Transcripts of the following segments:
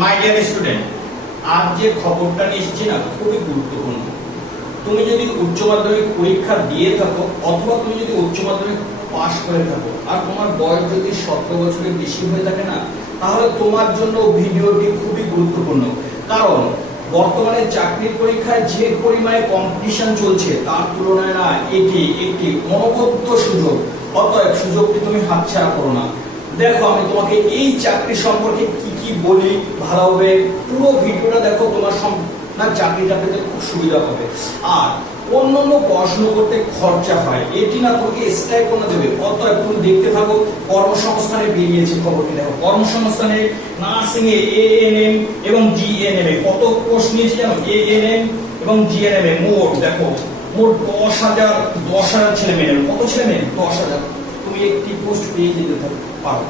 My dear student আজ যে খবরটা নিয়ে না, খুবই গুরুত্বপূর্ণ। তুমি যদি উচ্চ মাধ্যমিক পরীক্ষা দিয়ে থাকো, অথবা তুমি যদি উচ্চ মাধ্যমিক পাশ করে থাকো, আর তোমার বয়স যদি সতেরো বছরের বেশি হয়ে থাকে না, তাহলে তোমার জন্য ভিডিওটি খুবই গুরুত্বপূর্ণ। কারণ, বর্তমানে চাকরির পরীক্ষায় যে পরিমাণে কম্পিটিশন চলছে, তার তুলনায় না এটি একটি অনবদ্য সুযোগ। অতএব সুযোগটি তুমি হাতছাড়া করো না। দেখো, আমি তোমাকে এই চাকরি সম্পর্কে কি কি বলি ভালোভাবে পুরো ভিডিওটা দেখো, তোমার না, চাকরিটা পেতে খুব সুবিধা হবে। আর অন্যান্য পড়াশুনো করতে খরচা হয়। এটি না স্ট্রাইক করে দেবে। অতএব তুমি দেখতে থাকো, কর্মসংস্থানে বেরিয়েছে খবরটি দেখো। কর্মসংস্থানে নার্সিং এ এএনএম এবং জিএনএম এ। কত কোর্স নিয়েছে জানো? এএনএম এবং জিএনএম এ। মোট, দেখো, মোট দশ হাজার দশ হাজার ছেলে মেয়ে কত ছেলে মেয়ে? দশ হাজার। তুমি একটি পোস্ট পেয়ে যেতে পারো।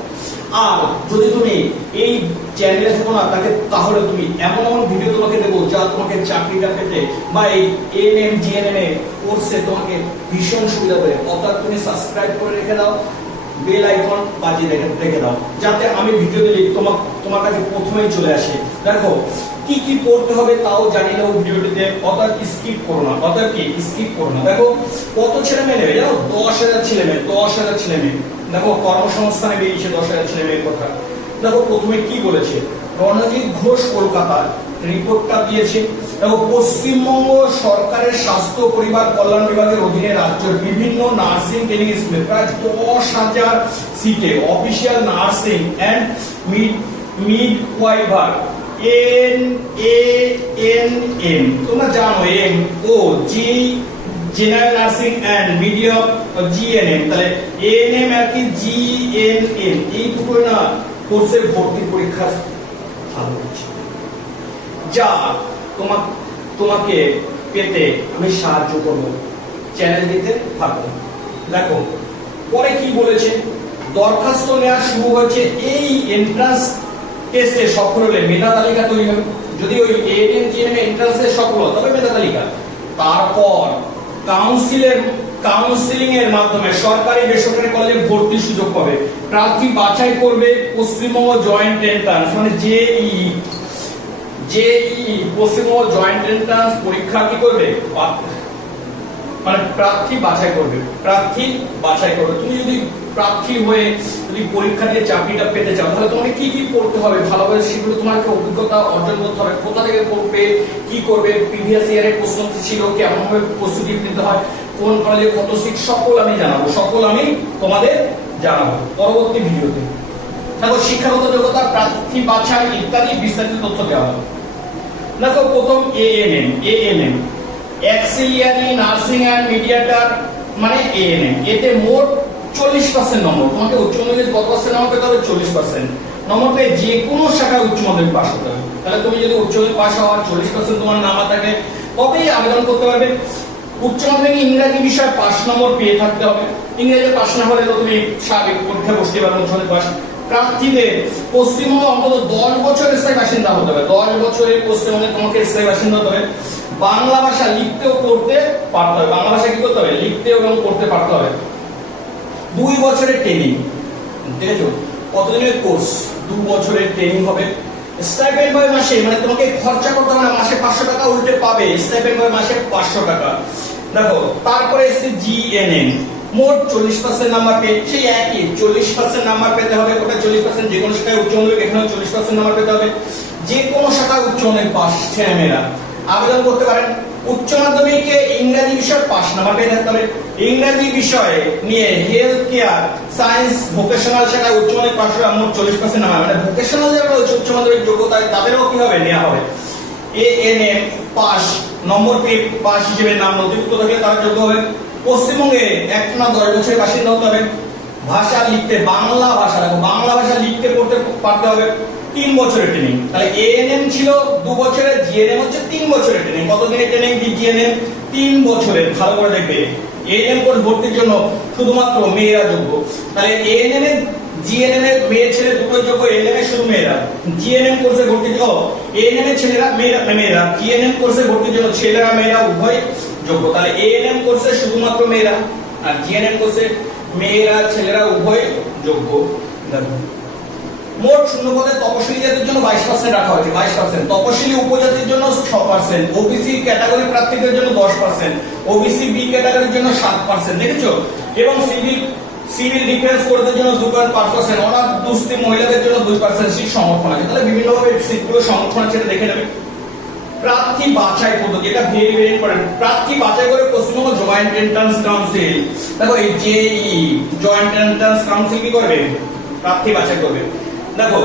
আর যদি তুমি এই চ্যানেলে থাকো না তাকে তাহলে তুমি এমন এমন ভিডিও তোমাকে দেবো যা তোমাকে চাকরিটা পেতে বা এই এএনএম জিএনএম এ কোর্সে তোমাকে ভীষণ সুবিধা হবে অর্থাৎ তুমি সাবস্ক্রাইব করে রেখে দাও বেল আইকন বাজিয়ে রেখে দাও, যাতে আমি ভিডিও দিলে তোমার তোমার কাছে প্রথমেই চলে আসে। দেখো কি কি পড়তে হবে তাও জানি না ভিডিওটিতে অর্থাৎ স্কিপ করো না অর্থাৎ কি স্কিপ করো না। দেখো, কত ছেলে মেয়ে নেবে জানো? দশ হাজার ছেলে মেয়ে দশ হাজার ছেলে মেয়ে দেখো, কর্মসংস্থানে বেরিয়েছে দশ হাজার ছেলে মেয়ের কথা। দেখো, প্রথমে কি বলেছে? রণজিৎ ঘোষ কলকাতা রিপোর্টটা দিয়েছে। দেখো, পশ্চিমবঙ্গ সরকারের স্বাস্থ্য, পরিবার কল্যাণ বিভাগের অধীনে রাজ্যের বিভিন্ন নার্সিং ট্রেনিং স্কুলে প্রায় দশ হাজার সিটে official nursing and mid midwifery N A N M তোমরা জানো M O G general nursing and medium GNM তাহলে এএনএম আর কি জিএনএম এই দুটো না কোর্সের ভর্তি পরীক্ষা ভালো হচ্ছে। যা তোমার তোমাকে পেতে আমি সাহায্য করব। চ্যানেল দিতে থাকো দেখো, পরে কি বলেছে? দরখাস্ত নেওয়া শুরু হয়েছে এই এন্ট্রান্স টেস্টে সফল হলে মেধা তালিকা তৈরি হবে যদি ওই এএনএম জিএনএম এন্ট্রান্সে সফল হয় তবে মেধা তালিকা। তারপর কাউন্সিলের কাউন্সিলিং এর মাধ্যমে সরকারি বেসরকারি কলেজে ভর্তির সুযোগ পাবে। প্রার্থী বাছাই করবে পশ্চিমবঙ্গ জয়েন্ট এন্ট্রান্স মানে JE JE Paschimbanga joint entrance পরীক্ষা কি করবে? মানে প্রার্থী বাছাই করবে। প্রার্থী বাছাই করবে। তুমি যদি প্রার্থী হয়ে যদি পরীক্ষা দিয়ে চাকরিটা পেতে চাও, তাহলে তোমাকে কি কি পড়তে হবে? ভালোভাবে সেগুলো তোমাকে অভিজ্ঞতা অর্জন করতে হবে। কোথা থেকে পড়বে কি করবে প্রিভিয়াস ইয়ারের প্রশ্ন ছিল, কেমন ভাবে প্রস্তুতি নিতে হয়, কোন কলেজে কত সিট সকল আমি জানাব। সকল আমি তোমাদের জানাব পরবর্তী ভিডিওতে। দেখো, শিক্ষাগত যোগ্যতা, প্রার্থী, বাছাই ইত্যাদি বিস্তারিত তথ্য দেওয়া হবে। দেখো, প্রথম ANM ANM auxiliary nursing and midwifery মানে এএনএম এতে মোট চল্লিশ পার্সেন্ট নম্বর। তোমাকে উচ্চ মাধ্যমিক কত পার্সেন্ট নম্বর পেতে হবে চল্লিশ পার্সেন্ট নম্বর পেয়ে যে কোনো শাখায় উচ্চ মাধ্যমিক পাশ হতে হবে। তাহলে তুমি যদি উচ্চ মাধ্যমিক পাশ হওয়া চল্লিশ পার্সেন্ট তোমার নাম্বার থাকে, তবেই আবেদন করতে পারবে। উচ্চ মাধ্যমিক ইংরাজি বিষয়ে পাঁচ নম্বর পেয়ে থাকতে হবে। ইংরেজি পাঁচ নম্বর হলে তো তুমি স্বাভাবিক পরীক্ষা বসতে পারবে উচ্চ মাধ্যমিক পাশ। প্রার্থীদের পশ্চিমবঙ্গে অন্তত দশ বছরের স্থায়ী বাসিন্দা হতে হবে। দশ বছরের পশ্চিমবঙ্গে তোমাকে স্থায়ী বাসিন্দা হতে হবে। বাংলা ভাষা লিখতে ও পড়তে পারতে হবে। বাংলা ভাষা কি করতে হবে? লিখতে এবং পড়তে পারতে হবে। দুই বছরের ট্রেনিং দেখেছ কতদিনের কোর্স দু বছরের ট্রেনিং হবে। স্টাইপেন্ড হয় মাসে মানে তোমাকে খরচা করতে হবে না, মাসে পাঁচশো টাকা উল্টে পাবে। স্টাইপেন্ড হয় মাসে পাঁচশো টাকা। দেখো, তারপরে এসছে জিএনএন মোট চল্লিশ পার্সেন্ট নাম্বার পেয়ে সেই একই, চল্লিশ পার্সেন্ট নাম্বার পেতে হবে। ওটা চল্লিশ পার্সেন্ট যে কোনো শাখায় উচ্চ মাধ্যমিক, এখানেও চল্লিশ পার্সেন্ট নাম্বার পেতে হবে। যে কোনো শাখায় উচ্চ মাধ্যমিক পাস, ছেলেমেয়েরা। আবেদন করতে পারেন। উচ্চ মাধ্যমিকে ইংরেজি পাস নাম্বার পেয়ে থাকতে হবে ইংরেজি বিষয়ে নিয়ে হেলথ কেয়ার সায়েন্স ভোকেশনাল শাখায় উচ্চ মাধ্যমিক পাস চল্লিশ পার্সেন্ট নাম্বার মানে ভোকেশনাল উচ্চ মাধ্যমিক যোগ্যতায় তাদেরও কি হবে? নেওয়া হবে এএনএম পাস নম্বর পেয়ে পাস হিসেবে নাম নথিভুক্ত থাকলে তার যোগ্য হবে। পশ্চিমবঙ্গে এক না দশ বছরের বাসিন্দা হতে হবে। ভাষা লিখতে বাংলা ভাষা বাংলা ভাষা লিখতে পড়তে পারতে হবে। তিন বছরের ট্রেনিং তাহলে এএনএম ছিল দু বছরের জিএনএম হচ্ছে তিন বছরের ট্রেনিং কতদিনের ট্রেনিং জিএনএম তিন বছরের ভালো করে দেখবে এএনএম কোর্স ভর্তির জন্য শুধুমাত্র মেয়েরা যোগ্য তাহলে এএনএম এর জিএনএম এর মেয়ে ছেলে দুটো যোগ্য এএনএম এর শুধু মেয়েরা জিএনএম কোর্সে ভর্তির জন্য এএনএম এর ছেলেরা মেয়েরা মেয়েরা জিএনএম কোর্সে ভর্তির জন্য ছেলেরা মেয়েরা উভয় যোগ্য তাহলে এএনএম কোর্সে শুধুমাত্র মেয়েরা আর জিএনএম কোর্সে মেয়েরা ছেলেরা উভয় যোগ্য দেখো মোট শূন্য পদে তপশিলি জাতির জন্য বাইশ পার্সেন্ট রাখা হয়েছে, বাইশ পার্সেন্ট তপশিলি উপজাতির জন্য ছ পার্সেন্ট ওবিসি ক্যাটাগরি প্রার্থীদের জন্য দশ পার্সেন্ট ওবিসি বি ক্যাটাগরির জন্য সাত পার্সেন্ট দেখেছ? এবং সিভিল সিভিল ডিফেন্স ফোর্সের জন্য দু পাঁচ পার্সেন্ট অনাথ, দুস্থি মহিলাদের জন্য দুই পার্সেন্ট সিট সংরক্ষণ আছে। তাহলে বিভিন্নভাবে সিটগুলো সংরক্ষণ আছে দেখে নেবে। প্রার্থী বাছাই পদ্ধতি, এটা ভেরি ভেরি ইম্পর্টেন্ট প্রার্থী বাছাই করে পশ্চিমবঙ্গ জয়েন্ট এন্ট্রান্স কাউন্সিল দেখো এই জেই জয়েন্ট এন্ট্রান্স কাউন্সিল কি করবে? প্রার্থী বাছাই করবে। দেখো,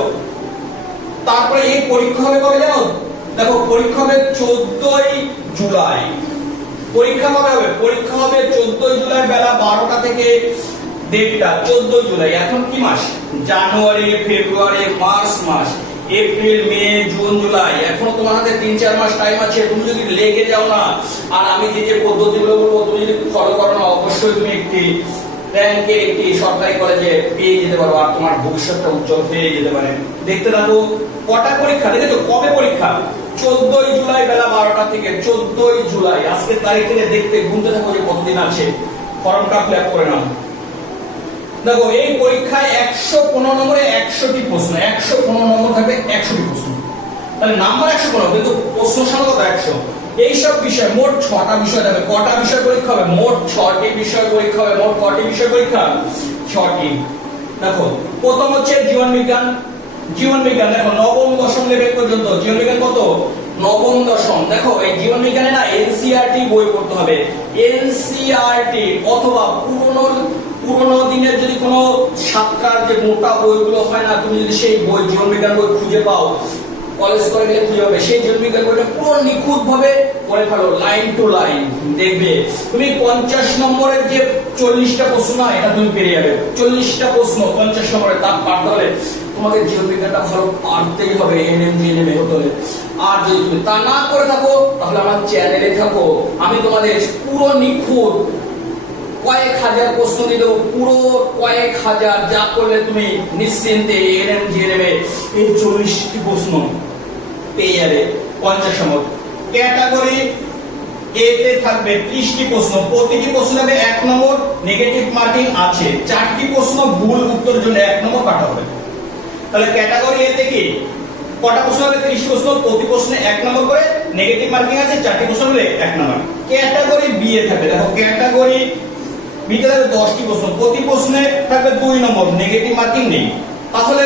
তারপরে এই পরীক্ষা হবে কবে জানো? দেখো, পরীক্ষা হবে চোদ্দই জুলাই। পরীক্ষা কবে হবে? পরীক্ষা হবে চোদ্দই জুলাই বেলা বারোটা থেকে দেড়টা, চোদ্দই জুলাই। এখন কি মাস? জানুয়ারি, ফেব্রুয়ারি, মার্চ মাস। এপ্রিল, মে, জুন, জুলাই। এখনও তোমার হাতে তিন, চার মাস টাইম আছে, তুমি যদি লেগে যাও না, আর আমি যে যে পদ্ধতিগুলো বলব, তুমি যদি ফলো করো না, অবশ্যই তুমি একটি র্যাঙ্কের একটি সরকারি কলেজে পেয়ে যেতে পারো আর তোমার ভবিষ্যৎটা উজ্জ্বল হয়ে যেতে পারে। দেখতে থাকো, কটা পরীক্ষা? দেখেছ কবে পরীক্ষা? চোদ্দই জুলাই বেলা বারোটা থেকে চোদ্দই জুলাই। আজকের তারিখ থেকে দেখতে গুনতে থাকো যে কতদিন আছে। ফর্মটা ফিল করে নাও। দেখো, এই পরীক্ষায় একশো পনেরো নম্বরে একশোটি প্রশ্ন। একশো পনেরো নম্বর থাকবে একশোটি প্রশ্ন। তাহলে নাম্বার একশো পনেরো, কিন্তু প্রশ্ন সংখ্যা একশো। এইসব বিষয়, মোট ছটা বিষয় থাকবে কটা বিষয় পরীক্ষা হবে? মোট ছটি বিষয় পরীক্ষা হবে। মোট কটি বিষয় পরীক্ষা? ছটি। দেখো, প্রথম হচ্ছে জীবন বিজ্ঞান। জীবন বিজ্ঞান, দেখো, নবম, দশম লেভেল পর্যন্ত। জীবন বিজ্ঞান কত? নবম, দশম। দেখো, এই জীবন বিজ্ঞানে না এনসিআরটি বই পড়তে হবে। এনসিআরটি অথবা পুরনো পুরনো দিনের যদি কোনো সাতটার যে মোটা বইগুলো হয় না, তুমি যদি সেই বই, জীবন বিজ্ঞান বই খুঁজে পাও কলেজ করে গেলে খুঁজে পাবে সেই জীবন বিজ্ঞান পুরো নিখুঁত ভাবে করে ফেলো লাইন টু লাইন দেখবে। তুমি পঞ্চাশ নম্বরের যে চল্লিশটা প্রশ্ন না এটা তুমি পেরে যাবে। চল্লিশটা প্রশ্ন, পঞ্চাশ নম্বরের তার পারতে হলে তোমাকে জীবন বিজ্ঞানটা ভালো পারতেই হবে এনএম জিএনএম হতে হলে। আর যদি তুমি তা না করে থাকো, তাহলে আমার চ্যানেলে থাকো। আমি তোমাদের পুরো নিখুঁত কয়েক হাজার প্রশ্ন দেবো পুরো কয়েক হাজার যা করলে তুমি নিশ্চিন্তে এনএম জিএনএমে এই চল্লিশটি প্রশ্ন পেয়ে যাবে পঞ্চাশ নম্বর। ক্যাটাগরি এতে থাকবে ত্রিশটি প্রশ্ন, প্রতিটি প্রশ্ন হবে এক নম্বর নেগেটিভ মার্কিং আছে, চারটি প্রশ্ন ভুল উত্তরের জন্য এক নম্বর কাটা হবে। তাহলে ক্যাটাগরি এতে কি? কটা প্রশ্ন হবে? ত্রিশ প্রশ্ন, প্রতি প্রশ্নে এক নম্বর করে নেগেটিভ মার্কিং আছে, চারটি প্রশ্ন হলে এক নম্বর। ক্যাটাগরি বি এ থাকবে, দেখো, ক্যাটাগরি থাকবে দশটি প্রশ্ন। প্রতি প্রশ্নে থাকবে দুই নম্বর নেগেটিভ মার্কিং নেই। তাহলে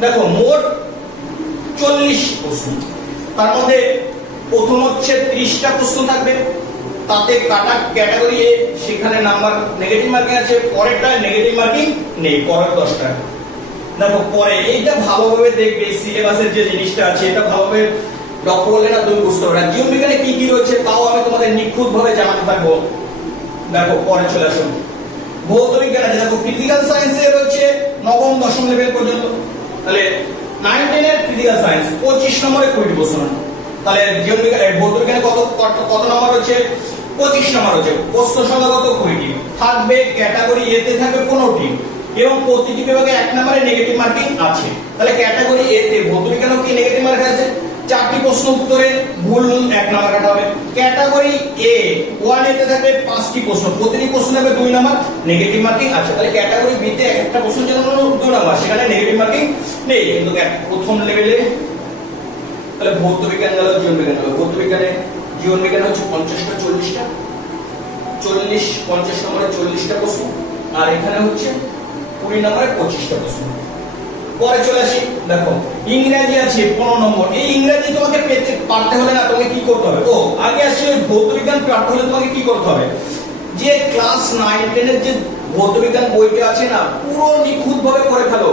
দেখো, মোট চল্লিশ প্রশ্ন। তার মধ্যে প্রথম হচ্ছে ত্রিশটা প্রশ্ন থাকবে। তাতে কাটা ক্যাটাগরি এ সেখানে নাম্বার নেগেটিভ মার্কিং আছে, পরেরটায় নেগেটিভ মার্কিং নেই, পরের দশটা। দেখো, পরে এইটা ভালোভাবে দেখবে সিলেবাসের যে জিনিসটা আছে, এটা ভালোভাবে লক্ষ্য করলে না তুমি বুঝতে পারবে। জীবন বিজ্ঞানে কি কি রয়েছে, তাও আমি তোমাদের নিখুঁত ভাবে জানাতে থাকব দেখো, পরে চলে আসুন। ভৌত বিজ্ঞান দেখো ফিজিক্যাল সায়েন্সে রয়েছে নবম, দশম লেভেল পর্যন্ত। তাহলে নাইন টেনের ফিজিক্যাল সায়েন্স পঁচিশ নম্বরে কুড়ি প্রশ্ন তাহলে জীবন বিজ্ঞান ভৌত বিজ্ঞানে কত কত নম্বর রয়েছে পঁচিশ নম্বর রয়েছে প্রশ্ন সংখ্যা কত কুড়িটি। থাকবে ক্যাটাগরি এতে থাকবে পনেরোটি। এবং প্রতিটি বিভাগে এক নম্বরে নেগেটিভ মার্কিং আছে। তাহলে ক্যাটাগরি এতে ভৌত বিজ্ঞানও কি নেগেটিভ মার্ক আছে? চারটি প্রশ্ন উত্তরে ভুল এক নাম্বার কাটা হবে। ক্যাটাগরি এ ওয়ান এতে থাকবে পাঁচটি প্রশ্ন। প্রতিটি প্রশ্ন হবে দুই নাম্বার নেগেটিভ মার্কিং আছে। তাহলে ক্যাটাগরি বি তে একটা প্রশ্নের জন্য দুই নাম্বার, সেখানে নেগেটিভ মার্কিং নেই। কিন্তু প্রথম লেভেলে তাহলে ভৌত বিজ্ঞান গেল, জীবন বিজ্ঞান গেল। ভৌত বিজ্ঞানে জীবন বিজ্ঞান হচ্ছে পঞ্চাশটা, চল্লিশটা। চল্লিশ, পঞ্চাশ নম্বরে চল্লিশটা প্রশ্ন। আর এখানে হচ্ছে কুড়ি নম্বরে পঁচিশটা প্রশ্ন। পরে চলে আসি। দেখো, ইংরেজি আছে পনেরো নম্বর। এই ইংরেজি তোমাকে পেতে পারতে হলে না, তোমাকে কি করতে হবে? ও, আগে আসছে ওই ভৌত বিজ্ঞান পারতে হলে তোমাকে কি করতে হবে? যে ক্লাস নাইন, টেনের যে ভৌত বিজ্ঞান বইটা আছে না, পুরো নিখুঁত ভাবে করে ফেলো।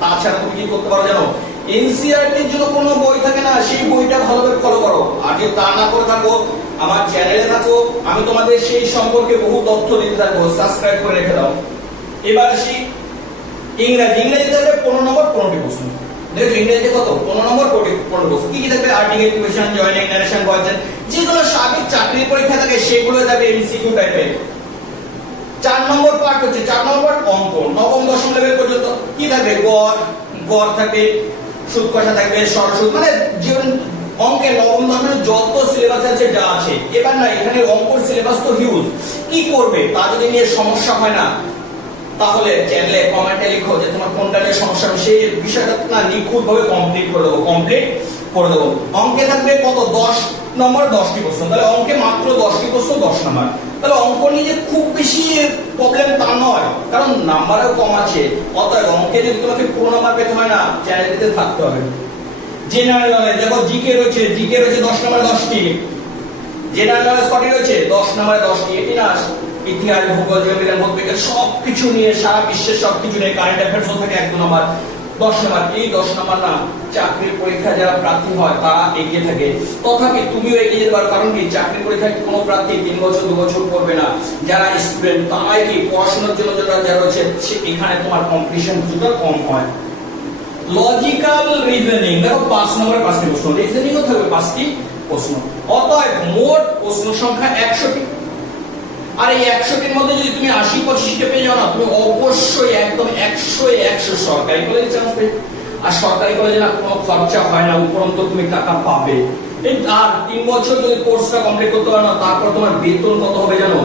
তাছাড়া তুমি কি করতে পারো জানো? এনসিআরটির জন্য কোনো বই থাকে না, সেই বইটা ভালোভাবে ফলো করো। আর যদি তা না করে থাকো, আমার চ্যানেলে থাকো। আমি তোমাদের সেই সম্পর্কে বহু তথ্য দিতে থাকব। সাবস্ক্রাইব করে রেখে দাও। এবার আসি ইংরেজি ইংরেজি থাকবে পনেরো নম্বর পনেরোটি প্রশ্ন। দেখো ইংরেজি কত? পনেরো নম্বর পনেরো প্রশ্ন। কি কি থাকবে? Article question joining narration question যেগুলো সাবেক চাকরির পরীক্ষা থাকে, সেগুলো থাকবে এমসিকিউ টাইপের চার নম্বর পার্ট হচ্ছে, চার নম্বর অঙ্ক নবম, দশম লেভেল পর্যন্ত কি থাকবে? গড় গড় থাকবে, সুদ কষা থাকবে সরসুদ মানে জীবন অঙ্কের নবম, দশমের যত সিলেবাস আছে, যা আছে। এবার না, এখানে অঙ্কর সিলেবাস তো হিউজ কি করবে? তা যদি নিয়ে সমস্যা হয় না তাহলে চ্যানেলে কমেন্টে লিখো যে তোমার কোনটা নিয়ে সমস্যা সেই বিষয়টা না নিখুঁত ভাবে কমপ্লিট করে দেবো কমপ্লিট করে দেবো। অঙ্কে থাকবে কত? দশ নম্বর দশটি প্রশ্ন। তাহলে অঙ্কে মাত্র দশটি প্রশ্ন, দশ নম্বর তাহলে অঙ্ক নিয়ে খুব বেশি প্রবলেম তা নয়, কারণ নাম্বারও কম আছে। অতএব অঙ্কে যদি তোমাকে পুরো নাম্বার পেতে হয় না চ্যানেলটিতে থাকতে হবে। জেনারেল নলেজ দেখো জিকে রয়েছে। জিকে রয়েছে দশ নম্বরে দশটি। জেনারেল নলেজ কটি রয়েছে? দশ নম্বরে দশটি। ইতিহাস ইতিহাস, ভূগোল, জিওগ্রাফি ভৌতবিজ্ঞান সবকিছু নিয়ে সারা বিশ্বের সবকিছু নিয়ে কারেন্ট অ্যাফেয়ার্সও থাকে এক নম্বর দশ নম্বর। এই দশ নম্বর না চাকরির পরীক্ষা যারা প্রার্থী হয়, তারা এগিয়ে থাকে। তথাপি তুমিও এগিয়ে যেতে পারো, কারণ কি? চাকরির পরীক্ষায় কোনো প্রার্থী তিন বছর, দু বছর করবে না। যারা স্টুডেন্ট তারাই কি পড়াশোনার জন্য যারা যারা রয়েছে এখানে তোমার কম্পিটিশন কিছুটা কম হয়। লজিক্যাল রিজনিং দেখো পাঁচ নম্বরে পাঁচটি প্রশ্ন। রিজনিংও থাকবে পাঁচটি প্রশ্ন। অতএব মোট প্রশ্ন সংখ্যা একশোটি। আর এই একশোটির মধ্যে যদি তুমি আশি পঁচিশটা পেয়ে যাও না, তুমি অবশ্যই একদম একশো একশো সরকারি কলেজে চান্স পেয়ে আর সরকারি কলেজে না, কোনো খরচা হয় না উপরন্ত তুমি টাকা পাবে। আর তিন বছর যদি কোর্সটা কমপ্লিট করতে পারো না, তারপর তোমার বেতন কত হবে জানো?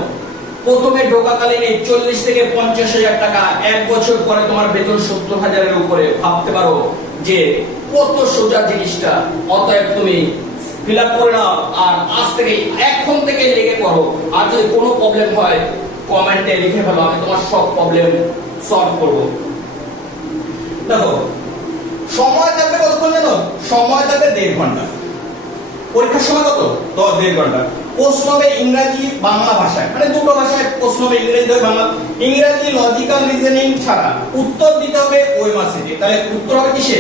প্রথমে ঢোকাকালীন চল্লিশ থেকে পঞ্চাশ হাজার টাকা, এক বছর পরে তোমার বেতন সত্তর হাজারের উপরে। ভাবতে পারো যে কত সোজা জিনিসটা, অতএব তুমি ফিল আপ করে নাও আর আজ থেকে এখন থেকে লেগে পড়ো। আর যদি কোনো প্রবলেম হয় কমেন্টে লিখে ফেলো, আমি তোমার সব প্রবলেম সলভ করব। দেখো, সময় থাকবে কতক্ষণ জানো? সময় থাকবে দেড় ঘণ্টা। পরীক্ষার সময় কত? দশ, দেড় ঘণ্টা। প্রশ্ন হবে ইংরাজি, বাংলা ভাষায়। মানে দুটো ভাষায় ইংরেজি বাংলা। ইংরাজি লজিক্যাল রিজনিং ছাড়া উত্তর দিতে হবে তাহলে উত্তর হবে কিসে?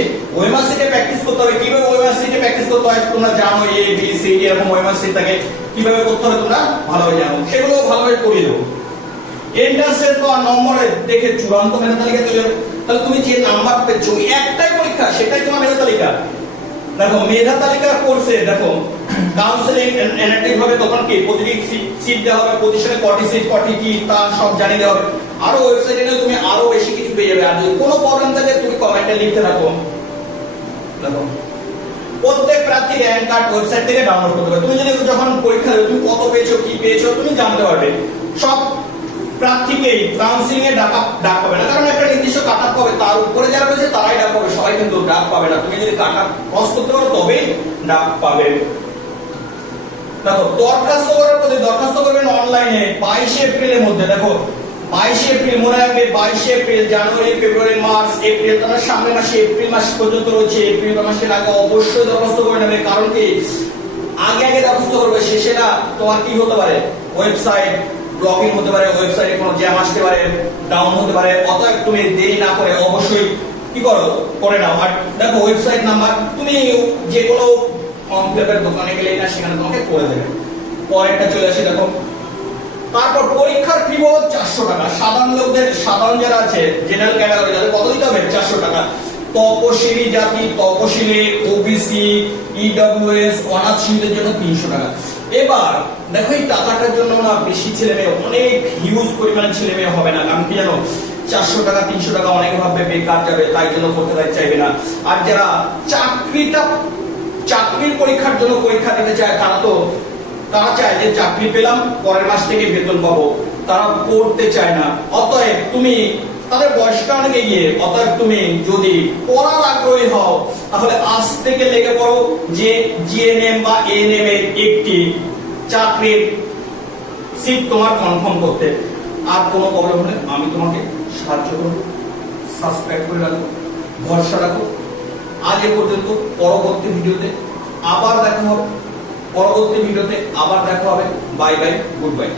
প্র্যাকটিস করতে হবে। কীভাবে ওয়েমার সিটে প্র্যাকটিস করতে হয়? তোমরা জানো এ বি সি থাকে। কীভাবে করতে হবে তোমরা? ভালোভাবে জানো। সেগুলো ভালোভাবে করিয়ে দেবো। এন্ট্রান্সের নম্বরে দেখে চূড়ান্ত মেধা তালিকা তাহলে তুমি যে নাম্বার পেয়েছ, একটাই পরীক্ষা, সেটাই তোমার মেধা তালিকা দেখো মেধা তালিকা কোর্সে দেখো কাউন্সিলিং এনার্টিভ হবে তখন কি? প্রতিটি সিট দেওয়া হবে, প্রতিষ্ঠানে কটি সিট কটি কি, তা সব জানিয়ে দেওয়া হবে। আরও ওয়েবসাইটে গেলে তুমি আরও বেশি কিছু পেয়ে যাবে। আর যদি কোনো প্রবলেম থাকে, তুমি কমেন্টে লিখতে থাকো। প্রত্যেক প্রার্থী র্যাঙ্ক কার্ড ওয়েবসাইট থেকে ডাউনলোড করতে পারবে তুমি যদি যখন পরীক্ষা দেবে, তুমি কত পেয়েছ, কি পেয়েছ, তুমি জানতে পারবে। সব প্রার্থীকেই কাউন্সিলিং এ ডাকা, ডাক পাবে না। কারণ একটা নির্দিষ্ট কাট পাবে, তার উপরে যারা রয়েছে, তারাই ডাক পাবে। সবাই কিন্তু ডাক পাবে না। তুমি যদি কাট ক্রস করতে পারো, তবেই ডাক পাবে। দেখো, দরখাস্ত করার পদ্ধতি দরখাস্ত করবেন অনলাইনে বাইশে এপ্রিলের মধ্যে, দেখো। বাইশে এপ্রিল, মনে রাখবে, বাইশে এপ্রিল, জানুয়ারি, ফেব্রুয়ারি, মার্চ, এপ্রিল তোমার সামনে মাসে, এপ্রিল মাস পর্যন্ত রয়েছে। এপ্রিল মাসের আগে অবশ্যই দরখাস্ত করে নেবে। কারণ কি? আগে আগে দরখাস্ত করবে, শেষে না তোমার কি হতে পারে? ওয়েবসাইট ব্লকিং হতে পারে ওয়েবসাইটে কোনো জ্যাম আসতে পারে ডাউন হতে পারে। অতএব তুমি দেরি না করে অবশ্যই কি করো? করে নাও। আর দেখো ওয়েবসাইট নাম্বার তুমি যে কোনো ফর্ম পেপার দোকানে গেলেই না, সেখানে তোমাকে করে দেবে পরেরটা চলে আসে, দেখো। তারপর পরীক্ষার ফি বাবদ চারশো টাকা। সাধারণ লোকদের, সাধারণ যারা আছে জেনারেল ক্যাটাগরি তাদের কত দিতে হবে? চারশো টাকা। তপশিলি জাতি, তপশিলি ওবিসি ইডব্লিউএস অনাথ শিশুদের জন্য তিনশো টাকা। এবার, দেখো এই টাকাটার জন্য না বেশি ছেলে মেয়ে, অনেক হিউজ পরিমাণে ছেলে মেয়ে হবে না। কারণ কি জানো? চারশো টাকা, তিনশো টাকা অনেক ভাবে বেকার যাবে, তাই জন্য করতে চাইবে না। আর যারা চাকরিটা চাকরির পরীক্ষার জন্য পরীক্ষা দিতে চায়, তারা তো, তারা চায় যে চাকরি পেলাম, পরের মাস থেকে বেতন পাবো। তারা পড়তে চায় না। অতএব তুমি তাদের বয়সটা অনেক এগিয়ে অতএব তুমি যদি পড়ার আগ্রহী হও, তাহলে আজ থেকে লেগে পড়ো যে জিএনএম বা এএনএম এর একটি চাকরির সিট তোমার কনফার্ম করতে। আর কোনো প্রবলেম হলে আমি তোমাকে সাহায্য করব। সাবস্ক্রাইব করে রাখো। ভরসা রাখো। আজ এ পর্যন্ত পরবর্তী ভিডিওতে আবার দেখা হবে। পরবর্তী ভিডিওতে আবার দেখা হবে। Bye bye, goodbye.